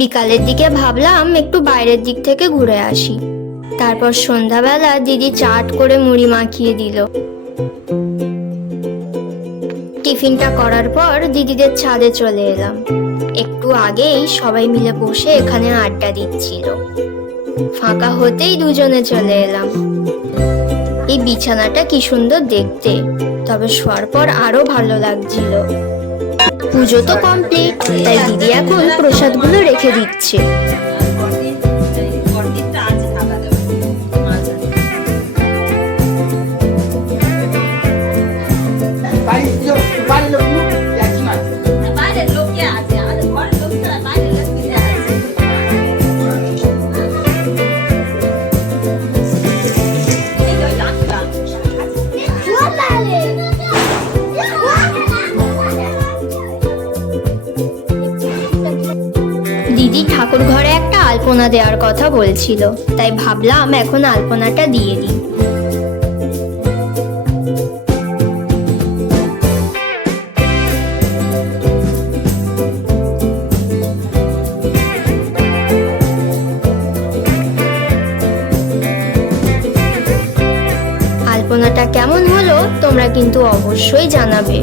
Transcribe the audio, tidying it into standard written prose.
বিকালের দিকে ভাবলাম একটু বাইরের দিক থেকে ঘুরে আসি। তারপর সন্ধ্যাবেলা দিদি চাট করে মুড়ি মাখিয়ে দিল। টিফিনটা করার পর দিদিদের ছাদে চলে এলাম। একটু আগেই সবাই মিলে বসে এখানে আড্ডা দিচ্ছিল। ফাঁকা হতেই দুজনে চলে এলাম। এই বিছানাটা কি সুন্দর দেখতে, তবে শোয়ার পর আরো ভালো লাগছিল। পুজো তো কমপ্লিট, তাই দিদি এখন প্রসাদগুলো রেখে দিচ্ছে। দিদি ঠাকুর ঘরে একটা আলপনা দেওয়ার কথা বলছিল, তাই ভাবলাম এখন আলপনাটা দিয়ে দিই। আলপনাটা কেমন হলো তোমরা কিন্তু অবশ্যই জানাবে।